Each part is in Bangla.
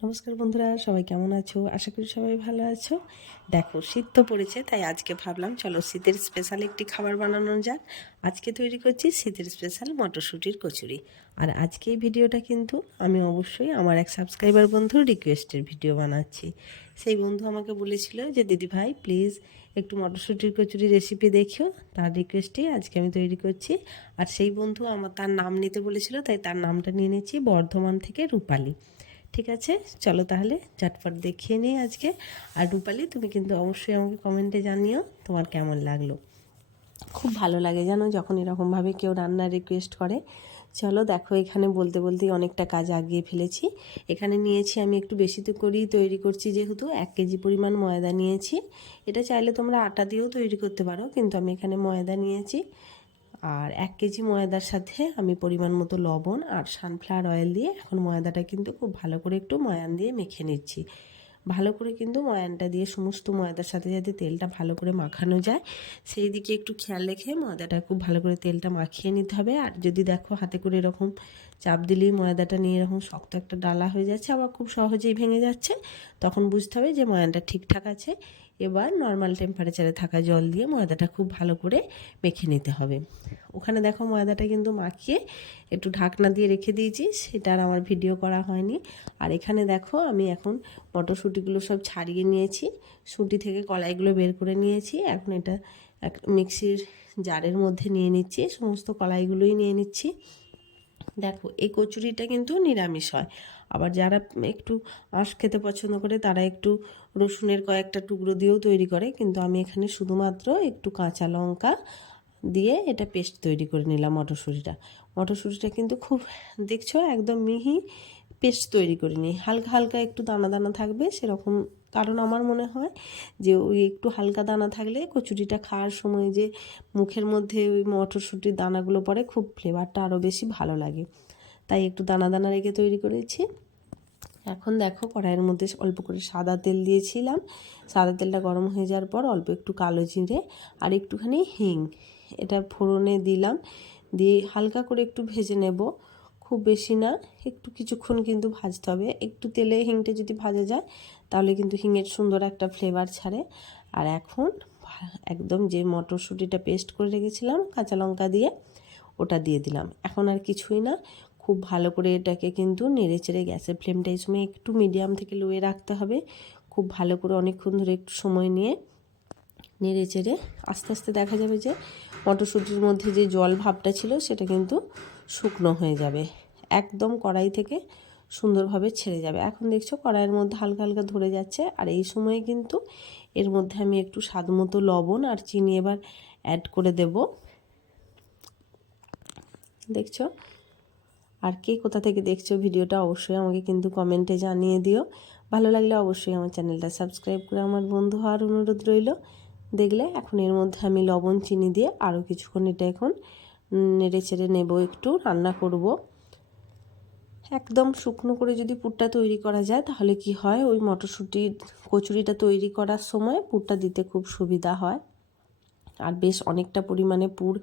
নমস্কার বন্ধুরা, সবাই কেমন আছো? আশা করি সবাই ভালো আছো। দেখো, শীত তো পড়েছে, তাই আজকে ভাবলাম চলো শীতের স্পেশাল একটি খাবার বানানো যাক। আজকে তৈরি করছি শীতের স্পেশাল মটরশুঁটির কচুরি। আর আজকে এই ভিডিওটা কিন্তু আমি অবশ্যই আমার এক সাবস্ক্রাইবার বন্ধুর রিকোয়েস্টের ভিডিও বানাচ্ছি। সেই বন্ধু আমাকে বলেছিল যে দিদি ভাই প্লিজ একটু মটরশুঁটির কচুরি রেসিপি দেখিও। তার রিকোয়েস্টেই আজকে আমি তৈরি করছি। আর সেই বন্ধু তার নাম নিতে বলেছিল, তাই তার নামটা নিয়ে নিচ্ছি, বর্ধমান থেকে রূপালী। ঠিক আছে, চলো তাহলে ঝটপট দেখিয়ে নিই আজকে। আর রূপালী, তুমি কিন্তু অবশ্যই আমাকে কমেন্টে জানিও তোমার কেমন লাগলো। খুব ভালো লাগে জানো যখন এরকমভাবে কেউ রান্নার রিকোয়েস্ট করে। চলো দেখো, এখানে বলতে বলতেই অনেকটা কাজ আগিয়ে ফেলেছি। এখানে নিয়েছি আমি একটু বেশি তো করেই তৈরি করছি, যেহেতু 1 কেজি পরিমাণ ময়দা নিয়েছি। এটা চাইলে তোমরা আটা দিয়েও তৈরি করতে পারো, কিন্তু আমি এখানে ময়দা নিয়েছি। আর 1 কেজি ময়দার সাথে আমি পরিমাণ মতো লবণ আর সানফ্লাওয়ার অয়েল দিয়ে এখন ময়দাটা কিন্তু খুব ভালো করে একটু ময়ান দিয়ে মেখে নিচ্ছি। ভালো করে কিন্তু ময়ানটা দিয়ে সমস্ত ময়দার সাথে যাতে তেলটা ভালো করে মাখানো যায় সেই দিকে একটু খেয়াল রেখে ময়দাটা খুব ভালো করে তেলটা মাখিয়ে নিতে হবে। আর যদি দেখো হাতে করে এরকম চাপ দিলেই ময়দাটা নিয়ে এরকম শক্ত একটা ডালা হয়ে যাচ্ছে, আবার খুব সহজেই ভেঙে যাচ্ছে, তখন বুঝতে হবে যে ময়ানটা ঠিকঠাক আছে। এবার নর্মাল টেম্পারেচারে থাকা জল দিয়ে ময়দাটা খুব ভালো করে মেখে নিতে হবে। ওখানে দেখো ময়দাটা কিন্তু মাখিয়ে একটু ঢাকনা দিয়ে রেখে দিয়েছি, সেটা আর আমার ভিডিও করা হয়নি। আর এখানে দেখো আমি এখন মটরশুঁটিগুলো সব ছাড়িয়ে নিয়েছি, শুঁটি থেকে কলাইগুলো বের করে নিয়েছি। এখন এটা এক মিক্সির জারের মধ্যে নিয়ে নিচ্ছি, সমস্ত কলাইগুলোই নিয়ে নিচ্ছি। দেখো, এই কচুরিটা কিন্তু নিরামিষ হয়, আবার যারা একটু আঁশ খেতে পছন্দ করে তারা একটু রসুনের কয়েকটা টুকরো দিয়েও তৈরি করে, কিন্তু আমি এখানে শুধুমাত্র একটু কাঁচা লঙ্কা দিয়ে এটা পেস্ট তৈরি করে নিলাম। মটরশুঁটিটা কিন্তু খুব, দেখছো, একদম মিহি পেস্ট তৈরি করে নিই। হালকা হালকা একটু দানা দানা থাকবে সেরকম, কারণ আমার মনে হয় যে ওই একটু হালকা দানা থাকলে কচুরিটা খাওয়ার সময় যে মুখের মধ্যে ওই মটরশুঁটির দানাগুলো পড়ে, খুব ফ্লেভারটা আরও বেশি ভালো লাগে, তাই একটু দানা দানা রেখে তৈরি করেছি। এখন দেখো, কড়াইয়ের মধ্যে অল্প করে সাদা তেল দিয়েছিলাম। সাদা তেলটা গরম হয়ে যাওয়ার পর অল্প একটু কালো জিরে আর একটুখানি হিং এটা ফোড়নে দিলাম, দিয়ে হালকা করে একটু ভেজে নেব, খুব বেশি না, একটু কিছুক্ষণ কিন্তু ভাজতে হবে। একটু তেলে হিংটা যদি ভাজা যায় তাহলে কিন্তু হিঙের সুন্দর একটা ফ্লেভার ছাড়ে। আর এখন একদম যে মটরশুঁটিটা পেস্ট করে রেখেছিলাম কাঁচা লঙ্কা দিয়ে, ওটা দিয়ে দিলাম। এখন আর কিছুই না, খুব ভালো করে এটাকে কিন্তু নেড়ে চেড়ে গ্যাসের ফ্লেমটা এই সময় একটু মিডিয়াম থেকে লোয়ে রাখতে হবে। খুব ভালো করে অনেকক্ষণ ধরে একটু সময় নিয়ে নেড়ে চেড়ে আস্তে আস্তে দেখা যাবে যে মটরশুঁটির মধ্যে যে জল ভাবটা ছিল সেটা কিন্তু শুকনো হয়ে যাবে, একদম কড়াই থেকে সুন্দরভাবে ছেড়ে যাবে। এখন দেখছো কড়াইয়ের মধ্যে হালকা হালকা ধরে যাচ্ছে, আর এই সময়ে কিন্তু এর মধ্যে আমি একটু স্বাদ মতো লবণ আর চিনি এবার অ্যাড করে দেব। দেখছো, আর কে কোথা থেকে দেখছো ভিডিওটা অবশ্যই আমাকে কিন্তু কমেন্টে জানিয়ে দিও। ভালো লাগলে অবশ্যই আমার চ্যানেলটা সাবস্ক্রাইব করে আমার বন্ধু হওয়ার অনুরোধ রইল। দেখলে এখন এর মধ্যে আমি লবণ চিনি দিয়ে আরও কিছুক্ষণ এটা এখন নেড়ে চেড়ে নেব, একটু রান্না করব। একদম শুকনো করে যদি পুরটা তৈরি করা যায় তাহলে কি হয়, ওই মটরশুঁটির কচুরিটা তৈরি করার সময় পুরটা দিতে খুব সুবিধা হয়, আর বেশ অনেকটা পরিমাণে পুর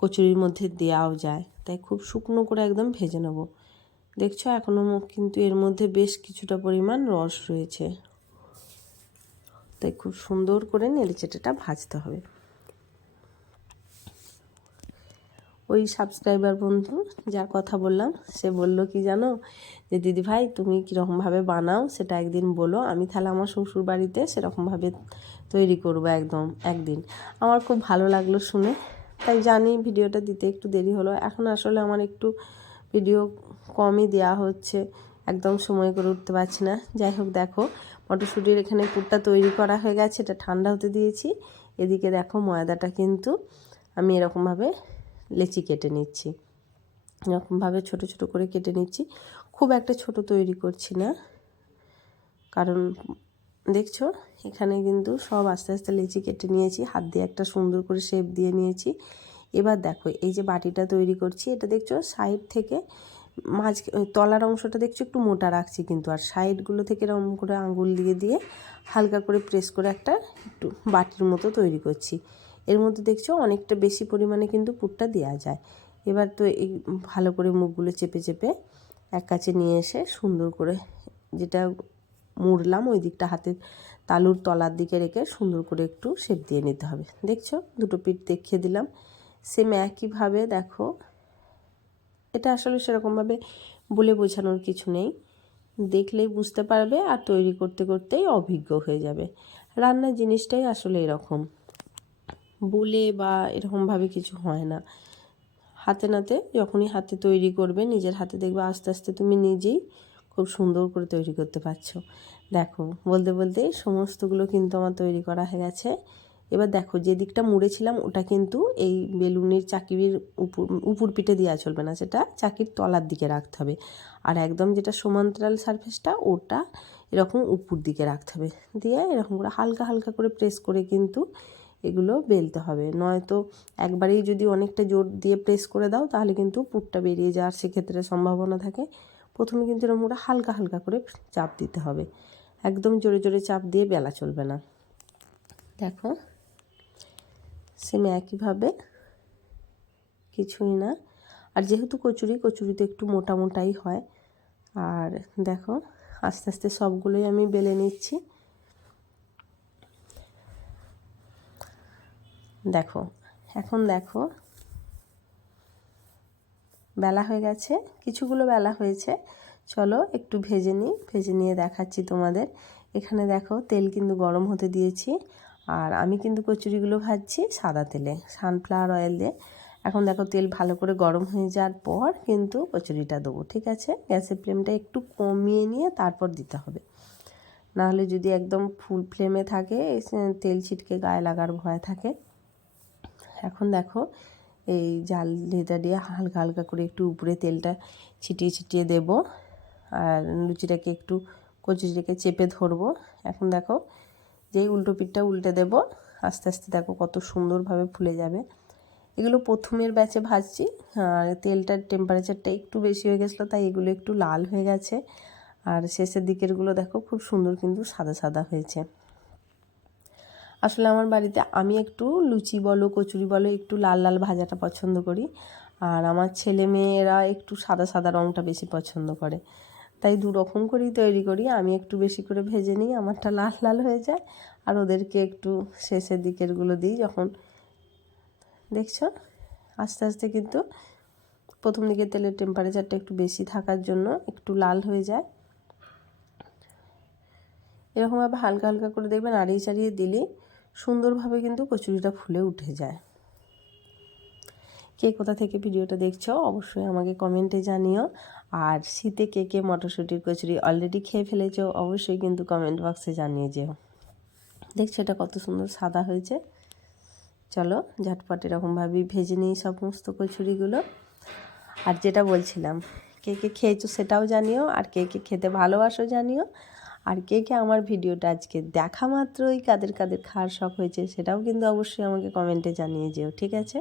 কচুরির মধ্যে দেওয়াও যায়, তাই খুব শুকনো করে একদম ভেজে নেব। দেখছো এখনও কিন্তু এর মধ্যে বেশ কিছুটা পরিমাণ রস রয়েছে, তাই খুব সুন্দর করে নেড়েচেটেটা ভাজতে হবে। ওই সাবস্ক্রাইবার বন্ধু যার কথা বললাম সে বলল কি জানো, যে দিদি ভাই তুমি কীরকমভাবে বানাও সেটা একদিন বলো, আমি তাহলে আমার শ্বশুর বাড়িতে সেরকমভাবে তৈরি করব একদম একদিন। আমার খুব ভালো লাগলো শুনে, তাই জানি ভিডিওটা দিতে একটু দেরি হলো। এখন আসলে আমার একটু ভিডিও কমই দেওয়া হচ্ছে, একদম সময় করে উঠতে পারছি না। যাই হোক, দেখো মটরশুঁটির এখানে পুরটা তৈরি করা হয়ে গেছে, এটা ঠান্ডা হতে দিয়েছি। এদিকে দেখো ময়দাটা কিন্তু আমি এরকমভাবে লেচি কেটে নিচ্ছি, এরকমভাবে ছোট ছোট করে কেটে নিচ্ছি। খুব একটা ছোট তৈরি করছি না, কারণ দেখছো এখানে কিন্তু সব আস্তে আস্তে লেচি কেটে নিয়েছি, হাত দিয়ে একটা সুন্দর করে শেপ দিয়ে নিয়েছি। এবার দেখো এই যে বাটিটা তৈরি করছি, এটা দেখছো সাইড থেকে তলার অংশটা দেখছো একটু মোটা রাখছি কিন্তু, আর সাইডগুলো থেকে এরকম করে আঙুল দিয়ে দিয়ে হালকা করে প্রেস করে একটা একটু বাটির মতো তৈরি করছি। এর মধ্যে দেখছো অনেকটা বেশি পরিমাণে কিন্তু পুরটা দেওয়া যায়। এবার তো এই ভালো করে মুখগুলো চেপে চেপে এক কাছে নিয়ে এসে সুন্দর করে যেটা মুড়লাম ওই দিকটা হাতের তালুর তলার দিকে রেখে সুন্দর করে একটু শেপ দিয়ে নিতে হবে। দেখছো দুটো পিঠ দেখিয়ে দিলাম। সেম একইভাবে দেখো, এটা আসলে সেরকমভাবে বলে বোঝানোর কিছু নেই, দেখলেই বুঝতে পারবে আর তৈরি করতে করতেই অভিজ্ঞ হয়ে যাবে। রান্নার জিনিসটাই আসলে এরকম, বলে বা এরকমভাবে কিছু হয় না। হাতে নাতে যখনই হাতে তৈরি করবে, নিজের হাতে দেখবে আস্তে আস্তে তুমি নিজেই খুব সুন্দর করে তৈরি করতে পারছো। দেখো বলতে বলতে সমস্তগুলো কিন্তু আমার তৈরি করা হয়ে গেছে। এবার দেখো যে দিকটা মুড়েছিলাম ওটা কিন্তু এই বেলুনের চাকির উপর পিঠে দেওয়া চলবে না, সেটা চাকির তলার দিকে রাখতে হবে। আর একদম যেটা সমান্তরাল সারফেসটা ওটা এরকম উপর দিকে রাখতে হবে, দিয়ে এরকম করে হালকা হালকা করে প্রেস করে কিন্তু এগুলো বেলতে হবে। নয়তো একবারেই যদি অনেকটা জোর দিয়ে প্রেস করে দাও তাহলে কিন্তু পুরটা বেরিয়ে যাওয়ার সেক্ষেত্রে সম্ভাবনা থাকে। প্রথমে কিন্তু এরকম করে হালকা হালকা করে চাপ দিতে হবে, একদম জোরে জোরে চাপ দিয়ে বেলা চলবে না। দেখো সেম একইভাবে, কিছুই না। আর যেহেতু কচুরিতে একটু মোটা মোটাই হয়। আর দেখো আস্তে আস্তে সবগুলোই আমি বেলে নিচ্ছি। দেখো এখন দেখো বেলা হয়ে গেছে, কিছুগুলো বেলা হয়েছে। চলো একটু ভেজে নিই, ভেজে নিয়ে দেখাচ্ছি তোমাদের। এখানে দেখো তেল কিন্তু গরম হতে দিয়েছি, আর আমি কিন্তু কচুরিগুলো ভাজছি সাদা তেলে, সানফ্লাওয়ার অয়েল দিয়ে। এখন দেখো তেল ভালো করে গরম হয়ে যাওয়ার পর কিন্তু কচুরিটা দেবো, ঠিক আছে? গ্যাসের ফ্লেমটা একটু কমিয়ে নিয়ে তারপর দিতে হবে, নাহলে যদি একদম ফুল ফ্লেমে থাকে তেল ছিটকে গায়ে লাগার ভয় থাকে। এখন দেখো এই জাল ঢেটা দিয়ে হালকা হালকা করে একটু উপরে তেলটা ছিটিয়ে ছিটিয়ে দেবো, আর লুচিটাকে একটু কচুরিটাকে চেপে ধরবো। এখন দেখো যেই উল্টো পিঠটা উল্টে দেবো, আস্তে আস্তে দেখো কত সুন্দরভাবে ফুলে যাবে। এগুলো প্রথমের ব্যাচে ভাজছি, আর তেলটার টেম্পারেচারটা একটু বেশি হয়ে গেছিলো তাই এগুলো একটু লাল হয়ে গেছে। আর শেষের দিকেরগুলো দেখো খুব সুন্দর কিন্তু সাদা সাদা হয়েছে। আসলে আমার বাড়িতে আমি একটু লুচি বলো কচুরি বলো একটু লাল লাল ভাজাটা পছন্দ করি, আর আমার ছেলে মেয়েরা একটু সাদা সাদা রঙটা বেশি পছন্দ করে, তাই দু রকম করেই তৈরি করি। আমি একটু বেশি করে ভেজে নিই, আমারটা লাল লাল হয়ে যায়, আর ওদেরকে একটু শেষের দিকেরগুলো দিই। যখন দেখছো আস্তে আস্তে কিন্তু প্রথম দিকে তেলের টেম্পারেচারটা একটু বেশি থাকার জন্য একটু লাল হয়ে যায়। এরকমভাবে হালকা হালকা করে দেখবেন নাড়িয়ে চাড়িয়ে দিলেই সুন্দরভাবে কিন্তু কচুরিটা ফুলে উঠে যায়। কে কোথা থেকে ভিডিওটা দেখছো অবশ্যই আমাকে কমেন্টে জানিও। আর শীতে কে কে মটরশুঁটির কচুরি অলরেডি খেয়ে ফেলেছো অবশ্যই কিন্তু কমেন্ট বক্সে জানিয়ে যেও। দেখছো এটা কত সুন্দর সাদা হয়েছে। চলো ঝটপট এরকমভাবেই ভেজে নিই সমস্ত কচুরিগুলো। আর যেটা বলছিলাম, কে কে খেয়েছো সেটাও জানিও, আর কে কে খেতে ভালোবাসো জানিও। আর কে কে আমার ভিডিওটা আজকে দেখা মাত্রই কাদের কাদের খাওয়ার শখ হয়েছে সেটাও কিন্তু অবশ্যই আমাকে কমেন্টে জানিয়ে যেও, ঠিক আছে?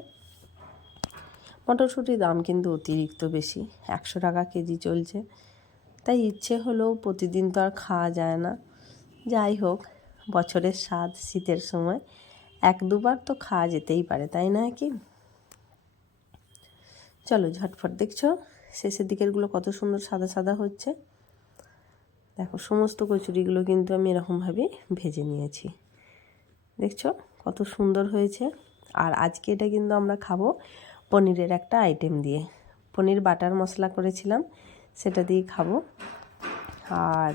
মটরশুঁটির দাম কিন্তু অতিরিক্ত বেশি, 100 টাকা কেজি চলছে, তাই ইচ্ছে হলেও প্রতিদিন তো আর খাওয়া যায় না। যাই হোক, বছরের স্বাদ শীতের সময় এক দুবার তো খাওয়া যেতেই পারে, তাই নয় কি? চলো ঝটফট, দেখছো শেষের দিকেরগুলো কত সুন্দর সাদা সাদা হচ্ছে। দেখো সমস্ত কচুরিগুলো কিন্তু আমি এরকমভাবে ভেজে নিয়েছি, দেখছো কত সুন্দর হয়েছে। আর আজকে এটা কিন্তু আমরা খাবো পনিরের একটা আইটেম দিয়ে, পনির বাটার মশলা করেছিলাম সেটা দিয়ে খাবো। আর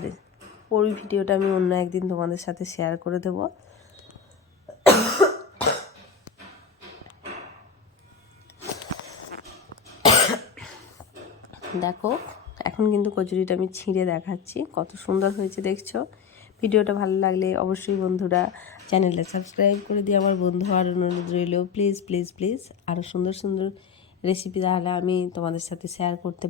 ওই ভিডিওটা আমি অন্য একদিন তোমাদের সাথে শেয়ার করে দেবো। দেখো এখন কিন্তু কচুরিটা আমি ছিঁড়ে দেখাচ্ছি কত সুন্দর হয়েছে, দেখছো? ভিডিওটা ভালো লাগলে অবশ্যই বন্ধুরা চ্যানেলটা সাবস্ক্রাইব করে দিয়ে আমার বন্ধু আর অনুরোধ রইল, প্লিজ প্লিজ প্লিজ আরও সুন্দর সুন্দর রেসিপি তাহলে আমি তোমাদের সাথে শেয়ার করতে